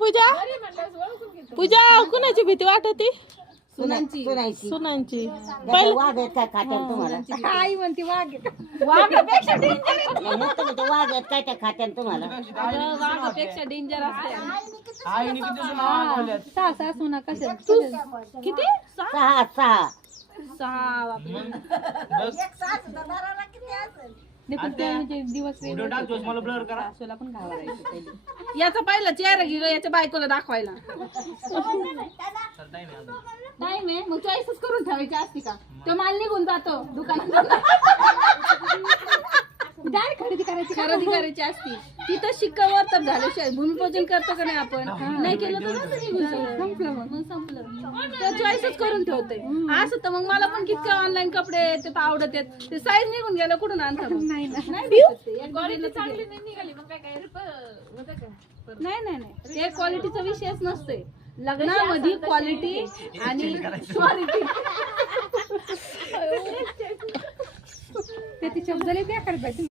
पूजा पूजा कुणाची भीती वाटते? सुनांची सुनांची. वाघ आहेत काय खात्यान तुम्हाला? आई म्हणते वाघ वाघापेक्षा वाघ आहेत काय त्या खात्यान तुम्हाला? वाघापेक्षा डेंजर असते. आईने किती सुना बोलल्यात. सहा सुना कशा किती? सहा सहा सहा दिवस व्हिडिओ टाकतोस मला ब्लर करा. सासूला पण घालायचं पहिले. याचा पहिला चेहरा गेलो याच्या बायकोला दाखवायला. टाइम आहे मग चॉईसच करून ठेवायची असते का? तो माल निघून जातो दुकानात. डायरेक्ट खरेदी करायची असती. तिथं शिक्का वर्तप झाल्याशिवाय भूमिपूजन करतो का नाही आपण? नाही केलं तर कसं निघून संपलं. मग संपलं. तर चॉईसच करून ठेवते. असं तर मग मला पण कितके ऑनलाईन कपडे येतात आवडत आहेत. ते साईज निघून गेलं कुठून आणतात? नाही ते क्वालिटीचा विषयच नसतोय. लग्नामध्ये क्वालिटी आणि क्वालिटी ते शब्द लय बेकार